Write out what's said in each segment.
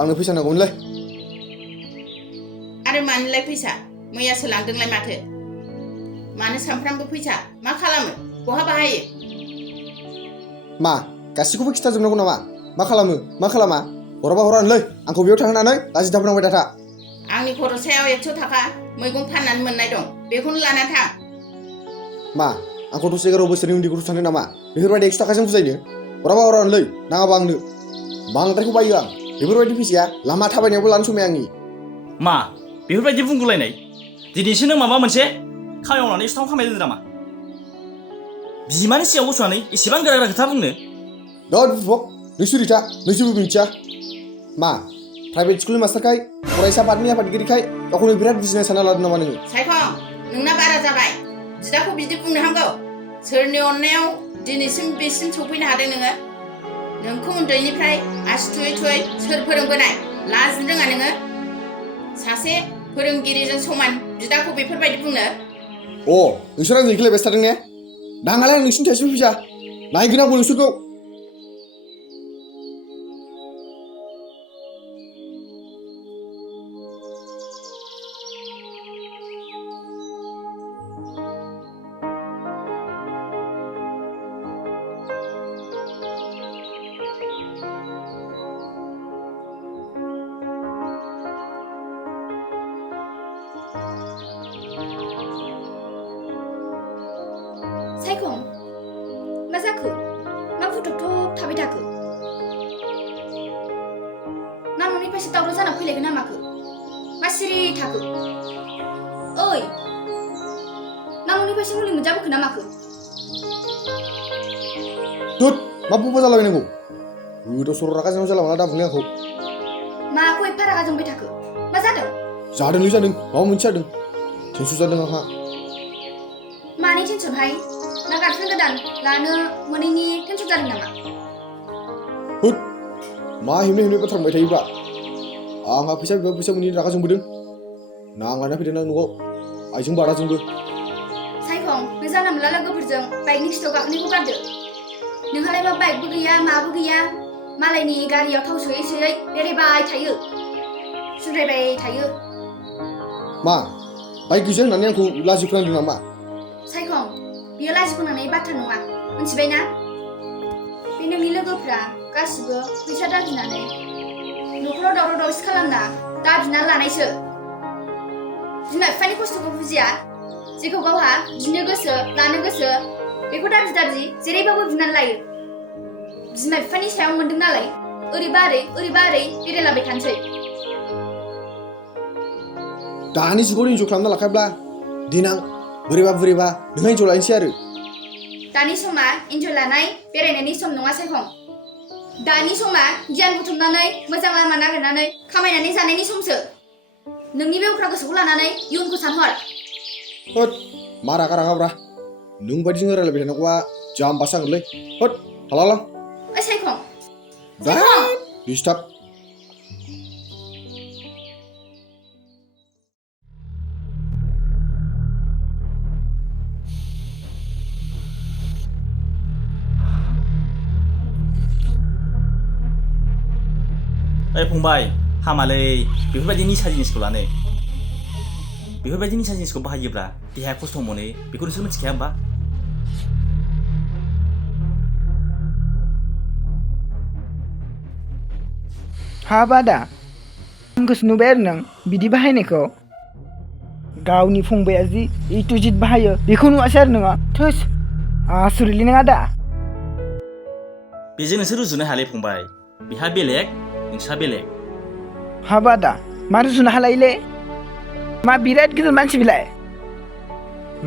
आंनो फैसा नांगौमोनलै आरो मानोलाय फैसा मैयासो लांदोंलाय माथो मानो सानफ्रामबो फैसा मा खालामो बहा बाहायो मा गासिखौबो खिथाजोबनांगौ नामा मा खालामो मा खालामा हराबा हरानोलै आंखौ बेयाव थाहोनानै लाजि दाफोनांबाय दाथा आंनि खरसायाव 100 थाखा मैगं फाननानै मोननाय दं बेखौनो लाना थां मा आंखौ 11 बोसोरनि उन्दै गथ' सानदों नामा बेफोरबायदि 100 थाखाजों बुजायनो हराबा हरानोलै नाङाबा आंनो बांद्रायखौ बायो आं बेफोरबायदि फैसाया लामा थाबायनायावबो लानो समाय आंनि मा बेफोरबायदि बुंगुलायनाय दिनैसो नों माबा मोनसे खामानि मावनानै स्टाव खामायदों नामा बिमानि सिगाङाव गसंनानै एसेबां गोरा गोरा खोथा बुंनो दद बुफक नोंसोर रिथा नोंसोरबो मिन्थिया मा प्राइभेट स्कुलनि मास्टारखाय फरायसा आफादनि आफादगिरिखाय गावखौनो बिराद बुजिनाय सानना लादों नामा नोङो सायखं नोंना बारा जाबाय बिदाखौ बिदि बुंनो हांगौ सोरनि अननायाव दिनैसिम बेसिम सफैनो हादों नोङो नोंखौ उन्दैनिफ्राय आसि थुयै थुयै सोर फोरोंबोनाय लाजिनो रोङा नोङो सासे फोरोंगिरिजों समान बिदाखौ बेफोरबायदि बुंनो नोंसोर आंजों गेलेबाय थादों ने नाङालाय आं नोंसिनि थाइसेबो फैसा नायगोन आंबो नोंसोरखौ सायखं मा जाखो मा फुथुकथुक थाबाय थाखो ना न'नि फारसे दावराव जाना फैलायगोन ना माखो मा सिरि थाखो ओइ ना न'नि फारसे मुलि मोनजाबोखो ना माखो दुद मा बबा जालाबायनांगौ गोदाव सर' रागा जोंनाव जाला माला दाबुंलै आंखौ माखौ एफा रागा जोंबाय थाखो मा जादों जादोंलै जादों माबा मोनसे जादों टेनसन जादों आंहा मानि टेनसनहाय ना गार्लफ्रेन्ड गोदान लानो मोनैनि टेनसन जादों नामा होद मा हेबनाय हेबनाय बाथ्रा बुंबाय थायोब्रा आंहा फैसा बिबा फैसा मोनैनि रागा जोंबोदों नांलाना फैदों आं न'आव आइजों बादाजोंबो सायखं नों जानला मोनला लोगोफोरजों बाइकनि खिथाव गाखोनायखौ गारदो नोंहालाय मा बाइकबो गैया माबो गैया मालायनि गारियाव थाव सोयै सोयै बेरायबाय थायो सुद्रायबाय थायो मा बाइक गैजा होननानै आंखौ लाजि फोनांदों नामा सायखं बियो लाजि फोनांनाय बाथ्रा नङा मिथिबायना बे नोंनि लोगोफ्रा गासिबो फैसा दाबिनानै न'खराव दावराव दावसि खालामना दाबिना लानायसो बिमा बिफानि खस्थ'खौ बुजिया जेखौ गावहा बिनो गोसो लानो गोसो बेखौ दाबि दाबि जेरैबाबो बिनानै लायो बिमा बिफानि सायाव मोनदों नालाय ओरैबा ओरै बेरायलाबाय थानोसै दानि जुगाव इन्जय खालामना लाखाब्ला देनां बोरैबा नोंहा इन्जय लायनोसै आरो दानि समा इन्जय लानाय बेरायनायनि सम नङा सायखं दानि समा गियान बुथुमनानै मोजां लामा नागिरनानै खामायनानै जानायनि समसो नोंनि बे उफ्रा गोसोखौ लानानै इयुनखौ सानहर होद मा रागा रागाब्रा नों बायदिजों रायलायबाय थानांगौआ जाम्बासो जागोनलै होद हालाला ओइ सायखं डिस्टार्ब ओइ फंबाय हामालै बेफोरबायदि निसा जिनिसखौ लानो बेफोरबायदि निसा जिनिसखौ बाहायोब्ला देहाया खस्थ' मोनो बेखौ नोंसोर मिथिखाया होमबा हाब आदा आंखौसो नुबाय आरो नों बिदि बाहायनायखौ गावनि फंबाया जि इटुजित बाहायो बेखौ नुवासै आरो नोङो थोस आसुरिलै नों आदा बेजों नोंसोर रुजुनो हायालै फंबाय बिहा बेलेग नोंसा बेलेग हाब आदा मा रुजुनो हालायोलै मा बिराद गिदिर मानसि बिलाय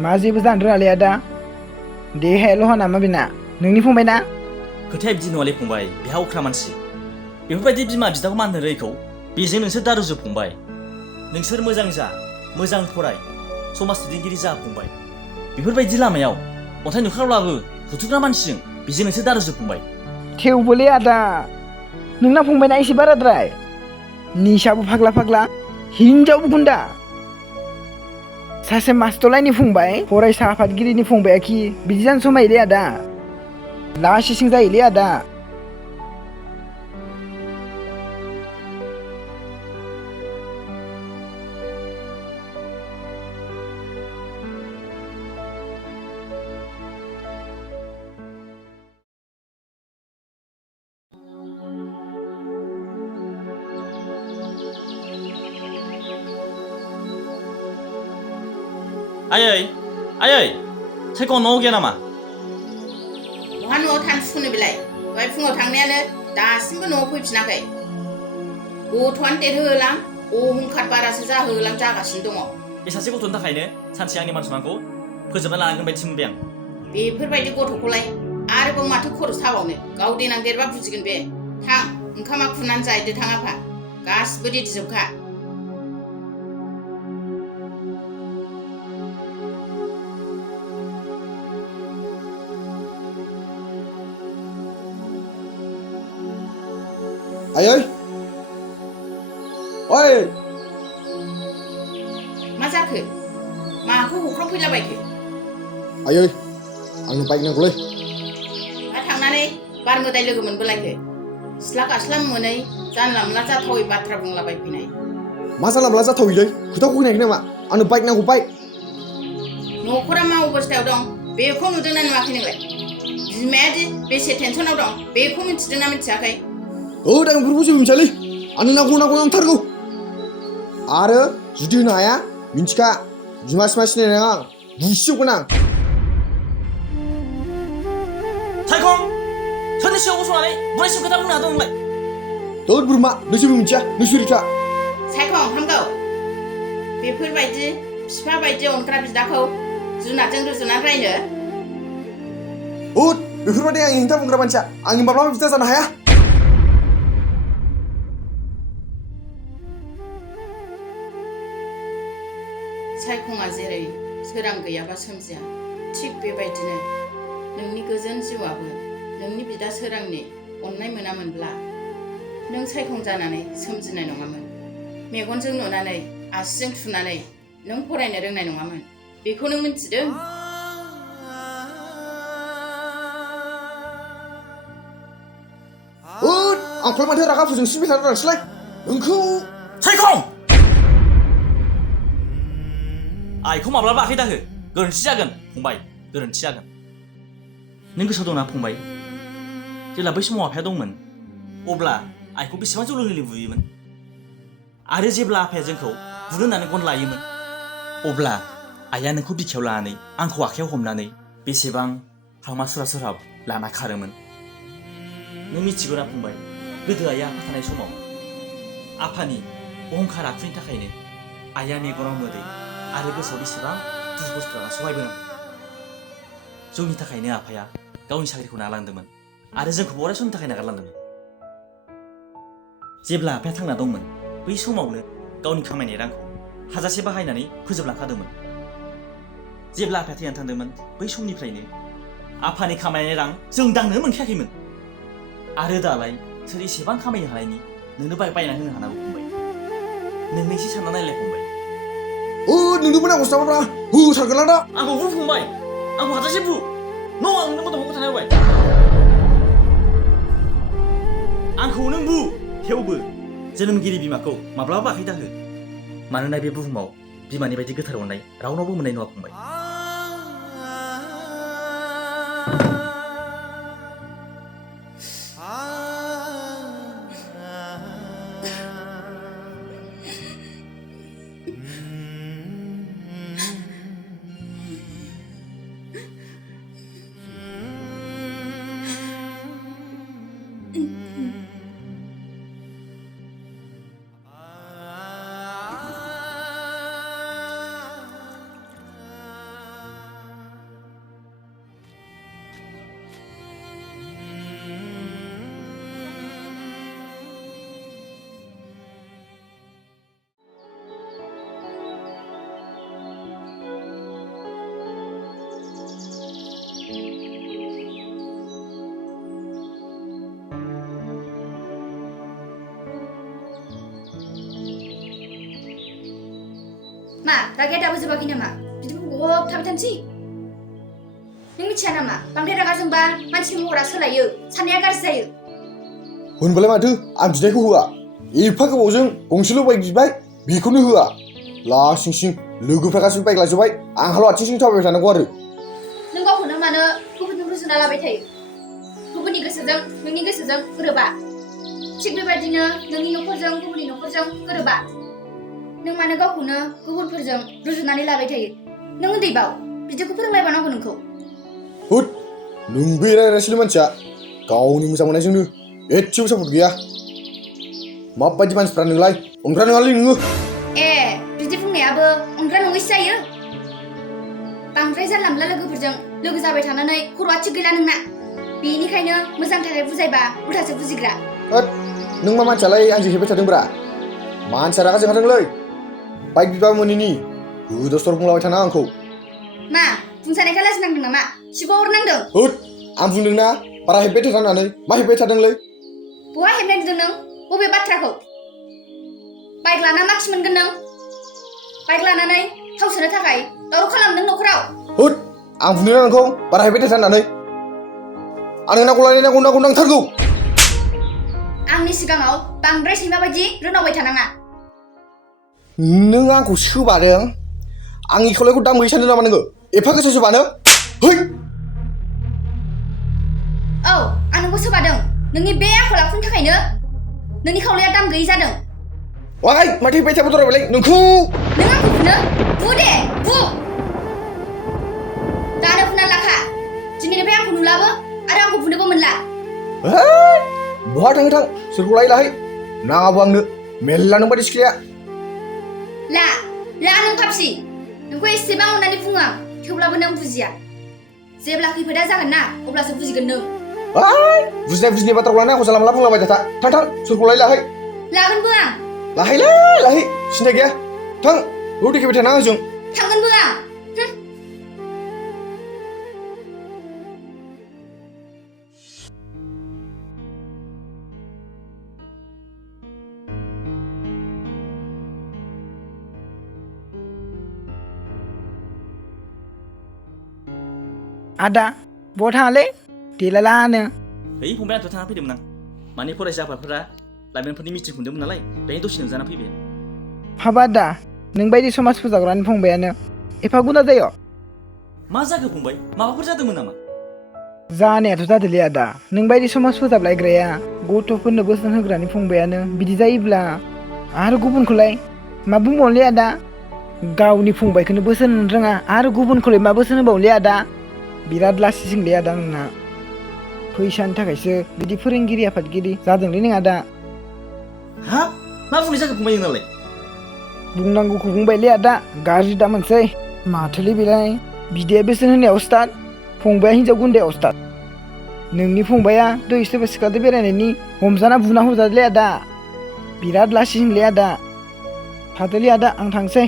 मा जेबो जानो रोङालै आदा देहायाल' होना मा बेना नोंनि फंबाय ना खोथाया बिदि नङालै फंबाय बेहा अख्रा मानसि बेफोरबायदि बिमा बिदाखौ मान होनो रोङैखौ बेजों नोंसोर दा रुजु फंबाय नोंसोर मोजां जा मोजां फराय समाज दैदेनगिरि जा फंबाय बेफोरबायदि लामायाव अन्थाइ नुखाब्लाबो हुथुग्रा मानसिजों बेजों नोंसोर दा रुजु फंबाय थेवबोलै आदा नोंना फंबायना एसे बाराद्राय निसाबो फाग्ला हिनजावबो गुन्दा सासे मास्टरलाइनि फंबाय फरायसा आफादगिरिनि फंबाया खि बिदि जानो समायोलै आदा लासिं जायोलै आदा आयै सायखं न'आव गैया नामा? बहा न'आव थानो सुनो बेलाय दहाय फुङाव थांनायानो दासिमबो न'आव फैफिनाखै गथ'आनो देरहोलां अहंखार बारासो जाहोलां जागासिनो दङ बे सासे गथ'नि थाखायनो सानसे आंनि मान सनमानखौ फोजोबना लानांगोन बायदि मोनबाय आं बेफोरबायदि गथ'खौलाय आरोबाव माथो खर' साबावनो गाव देनां देरबा बुजिगोन बे थां ओंखामा खुरनानै जाहैदो थां आफा गासिबो रेडिजोबखा आयै ओइ मा जाखो माखौ हख्राव फैलाबायखो आयै आंनो बाइक नांगौलै मा थांनानै बार मोदाय लोगो मोनबोलायखो सिथ्ला गास्लाम मोनै जानला मोनला जाथावै बाथ्रा बुंलाबायफैनाय मा जानला मोनला जाथावैलै खोथाखौ खोनायाखै नामा आंनो बाइक नांगौ बाइक न'खरा मा अबस्थायाव दं बेखौ नुदोंना नुवाखै नोंलाय बिमायादि बेसे टेनसनाव दं बेखौ मिथिदोंना मिथियाखै आं बेफोरखौ जेबो मिथियालै आंनो नांथारगौ आरो जुदि होनो हाया मिन्थिखा बिमा सिमा सिनायनाय आं बुसिजोबगोन आं सायखं सोरनि सिगाङाव गसंनानै बुंनायसिम खोथा बुंनो हादों नोंलाय दोद बोरमा नों जेबो मिथिया नों सिरिथा सायखं हामगौ बेफोरबायदि बिफा बायदि अनग्रा बिदाखौ जुनारजों रुजुनानै रायनो उद बेफोरबायदि आंनि हेंथा बुंग्रा मानसिया आंनि माब्लाबा बिदा जानो हाया सायखंआ जेरै सोरां गैयाबा सोमजिया थिग बेबायदिनो नोंनि गोजोन जिउआबो नोंनि बिदा सोरांनि अननाय मोनामोनब्ला नों सायखं जानानै सोमजिनाय नङामोन मेगनजों नुनानै आसिजों थुनानै नों फरायनो रोंनाय नङामोन बेखौ नों मिथिदों उद आंखौलाय माथो रागा फोजोंसिनबाय थानो रानसैलाय नोंखौ सायखं आइखौ माब्लाबा आखाइ दाहो गोरोन्थि जागोन फंबाय गोरोन्थि जागोन नों गोसोआव दंना फंबाय जेब्ला बै समाव आफाया दंमोन अब्ला आइखौ बेसेबां जौ लोंलै बुयोमोन आरो जेब्ला आफाया जोंखौ बुनो होननानै गन लायोमोन अब्ला आइया नोंखौ बिखायाव लानानै आंखौ आखायाव हमनानै बेसेबां हांमा सोरहाब लाना खारोमोन नों मिथिगौ ना फंबाय गोदो आइया आफा थानाय समाव आफानि अहंखार आखुनि थाखायनो आइया मेगनाव मोदै आरो गोसोआव बेसेबां दुखु खस्थ' लाना सहायबोनांगौ जोंनि थाखायनो आफाया गावनि साख्रिखौ नागारलांदोंमोन आरो जोंखौ अराय समनि थाखाय नागारलांदोंमोन जेब्ला आफाया थांना दंमोन बै समावनो गावनि खामायनाय रांखौ हाजासे बाहायनानै फोजोबलांखादोंमोन जेब्ला आफाया थैनानै थांदोंमोन बै समनिफ्रायनो आफानि खामायनाय रां जों दांनो मोनखायाखैमोन आरो दालाय सोर एसेबां खामायनो हानायनि नोंनो बायना होनो हानांगौ फंबाय नोंनो एसे सानना नायलाय फंबाय नोंनोबो नांगौसो नामाब्रा होथारगोन दा आंखौ बु फंबाय आंखौ हाजासे बु न' आं नोंनो मोदोमखौ खोथाना होबाय आंखौ नों बु थेवबो जोनोमगिरि बिमाखौ माब्लाबा आखाइ दाहो मानोना बे बुहुमाव बिमानि बायदि गोथार अननाय रावनावबो मोननाय नङा फंबाय मा रागाया दाबो जोबाखै नामा बिदि गब थाबाय थानोसै नों मिथिया नामा बांद्राय रागा जोंबा मानसिनि महरा सोलायो साननाया गाज्रि जायो होनबालाय माथो आं बिनायखौ होआ एफा गोबावजों गंसेल' बाइक बिबाय बेखौनो होआ लासिं सिं लोगोफ्रा गासिबो बाइक लाजोब्बाय आंहाल' आथिंजों थाबायबाय थानांगौ आरो नों गावखौनो मानो गुबुनजों रुजुना लाबाय थायो गुबुननि गोसोजों नोंनि गोसोजों गोरोबा थिग बेबायदिनो नोंनि न'खरजों गुबुननि न'खरजों गोरोबा नों मानो गावखौनो गुबुनफोरजों रुजुनानै लाबाय थायो नों उन्दैबाव बिदिखौ फोरोंलायबावनांगौ नोंखौ हुद नों बे रायरायसिनो मानसिया गावनि मोजां मोननायजोंनो एसेबो सापर्ट गैया माबायदि मानसिफ्रा नोंलाय अनग्रा नङालै नोङो ए बिदि बुंनायाबो अनग्रा नङैसो जायो बांद्राय जानला मोनला लोगोफोरजों लोगो जाबाय थानानै खर'आ थिग गैला नोंना बेनिखायनो मोजां थाखाय बुजायबा उल्थासो बुजिग्रा होद नों मा मानसियालाय आंजों हेबाय थादोंब्रा मानसिया रागा जोंखादोंलै बाइक बिबा मोनैनि गोदाव सोराव बुंलाबाय थाना आंखौ मा बुंजानायखा लाजि नांदों नामा सिबावर नांदों होद आं बुंदोंना बारा हेब्बाय थादों होननानै मा हेब्बाय थादोंलै बहा हेबनाय नुदों नों बबे बाथ्राखौ बाइक लाना मा खि मोनगोन नों बाइक लानानै थाव सोनो थाखाय दावराव खालामदों न'खराव होद आं बुंदोंना नोंखौ बारा हेब्बाय थादों होननानै आंनो नांगौ नांथारगौ आंनि सिगाङाव बांद्राय सैमा बायदि रोनावबाय थानाङा नों आंखौ सोबादों आंनि खावलायखौ दाम गैयै सानदों नामा नोङो एफा गोसा सोबानो है औ आं नोंखौ सोबादों नोंनि बे आखल आखुनि थाखायनो नोंनि खावलाया दाम गैयै जादों वाय माथो हेब्बाय थाबो दरायबायलै नोंखौ नों आंखौ बुनो बु दे बु दानो बुना लाखा दिनैनिफ्राय आंखौ नुलाबो आरो आंखौ बुनोबो मोनला है बहा थाङो थां सोरखौ लाय नाङाबो आंनो मेल्ला नों बायदि सिख्लाया ला नों फाबसि नोंखौ एसेबां अननानै बुङो आं थेवब्लाबो नों बुजिया जेब्ला खैफोदा जागोन ना अब्लासो बुजिगोन नों बुजिनाय बाथ्राखौ लानानै आंखौ जानला मोनला बुंलाबाय था थां सोरखौ लाय लागोनबो आं लाहै सिन्था गैया थां बेयाव देखायबाय थाना आंजों थांगोनबो आं आदा बहा थाङालै देलालानो है फंबाय आंथ' थाङा फैदोंमोन आं माने फरायसा आफादफोरा लाइमोनफोरनि मिटिं खुंदोंमोन नालाय बेहाय दसे नुजाना फैबाय हाब आदा नों बायदि समाज फोजावग्रानि फंबायानो एफा गुना जायो मा जाखो फंबाय माबाफोर जादोंमोन नामा जानायाथ' जादोंलै आदा नों बायदि समाज फोजाबलायग्राया गथ'फोरनो बोसोन होग्रानि फंबायानो बिदि जायोब्ला आरो गुबुनखौलाय मा बुंबावनोलै आदा गावनि फंबायखौनो बोसोन होनो रोङा आरो गुबुनखौलाय मा बोसोन होबावनोलै आदा बिराद लासिंसिंलै आदा नोंना फैसानि थाखायसो बिदि फोरोंगिरि आफादगिरि जादोंलै नों आदा हा मा बुंनाय जाखो फंबाय नोंनालाय बुंनांगौखौ बुंबायलै आदा गाज्रि दा मोनसै माथोलै बेलाय बिदाया बोसोन होनायाव स्टार्ट फंबाया हिनजाव गुन्दायाव स्टार्ट नोंनि फंबाया दै सोरबा सिख्लाजों बेरायनायनि हमजाना बुना हरजादोलै आदा बिराद लासिंलै आदा थादोलै आदा आं थांसै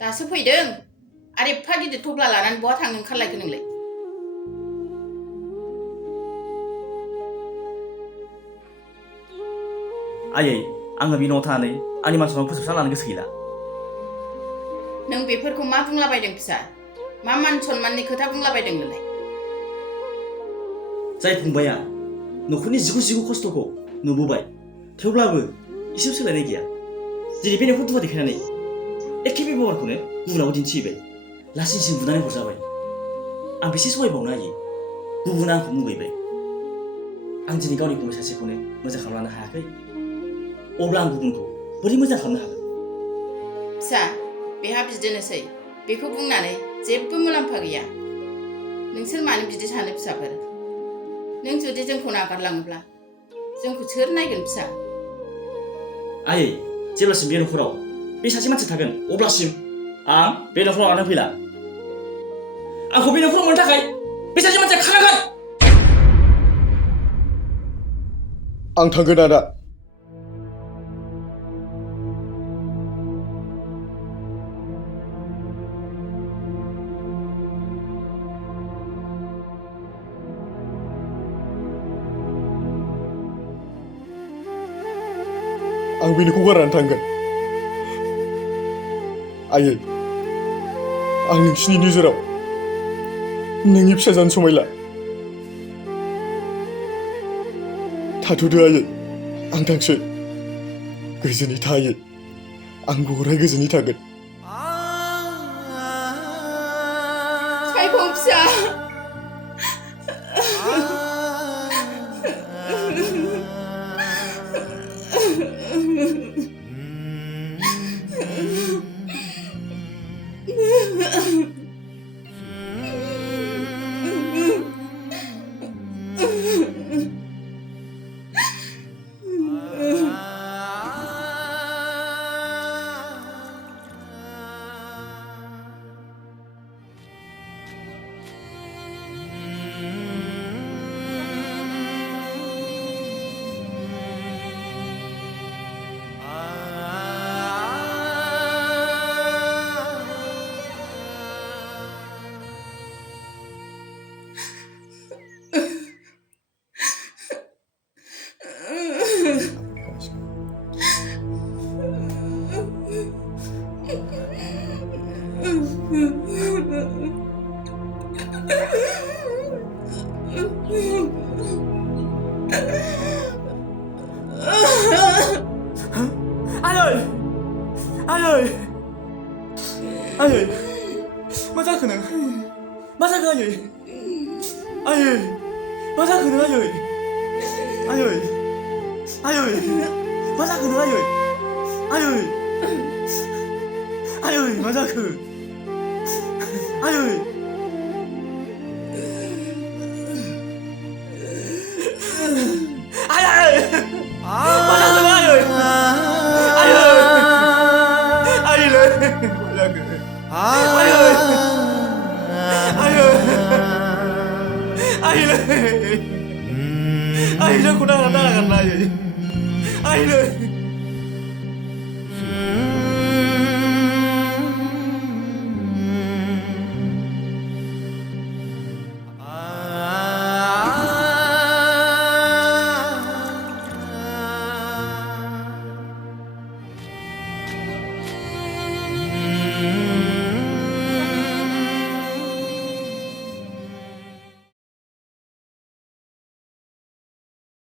दासो फैदों आरो एफा गिदिर थफ्ला लानानै बहा थांनो ओंखारलायखो नोंलाय आयै आङो बे न'आव थानानै आंनि मान सनमानखौ फोजोबस्रांना लानो गोसो गैला नों बेफोरखौ मा बुंलाबायदों फिसा मा मान सनमाननि खोथा बुंलाबायदों नोंलाय जाय फंबाया न'खरनि जिगु खस्थ'खौ नुबोबाय थेवब्लाबो एसेबो सोलायनाय गैया जेरै बे न'खौ दुगा देखायनानै एखे बेबहारखौनो गुबुनावबो दिन्थिहैबाय लासिंसिं बुनानै हरजाबाय आं बेसे सहायबावनो हायो गुबुना आंखौ मुगैबाय आं दिनै गावनि फंबाय सासेखौनो मोजां खालामनो हायाखै अब्ला आं गुबुनखौ बोरै मोजां खालामनो हागोन फिसा बेहा बिदिनोसै बेखौ बुंनानै जेबो मुलाम्फा गैया नोंसोर मानो बिदि सानो फिसाफोर नों जुदि जोंखौ नागारलाङोब्ला जोंखौ सोर नायगोन फिसा आयै जेब्लासिम बे न'खराव बे सासे मानसि थागोन अब्लासिम आं बे न'खराव लानानै फैला आंखौ बे न'खराव मोननो थाखाय बे सासे मानसिया खानांगोन आं थांगोन आदा आं बेनिखौ गारनानै थांगोन आयै आं नोंसिनि नोजोराव नोंनि फिसा जानो समायला थाथ'दो आयै आं थांसै गोजोनै था आयै आंबो अराय गोजोनै थागोन सायखं फिसा आयै मा जाखो नों मा जाखो आयै आयै मा जाखो नों आयै आयै आयै मा जाखो नों आयै आयै आयै मा जाखो आयै आयै मा जाखो नों आयै आयै आयै मा जाखो आयै आयै आयै आयै जोंखौ नागारना आयै आयै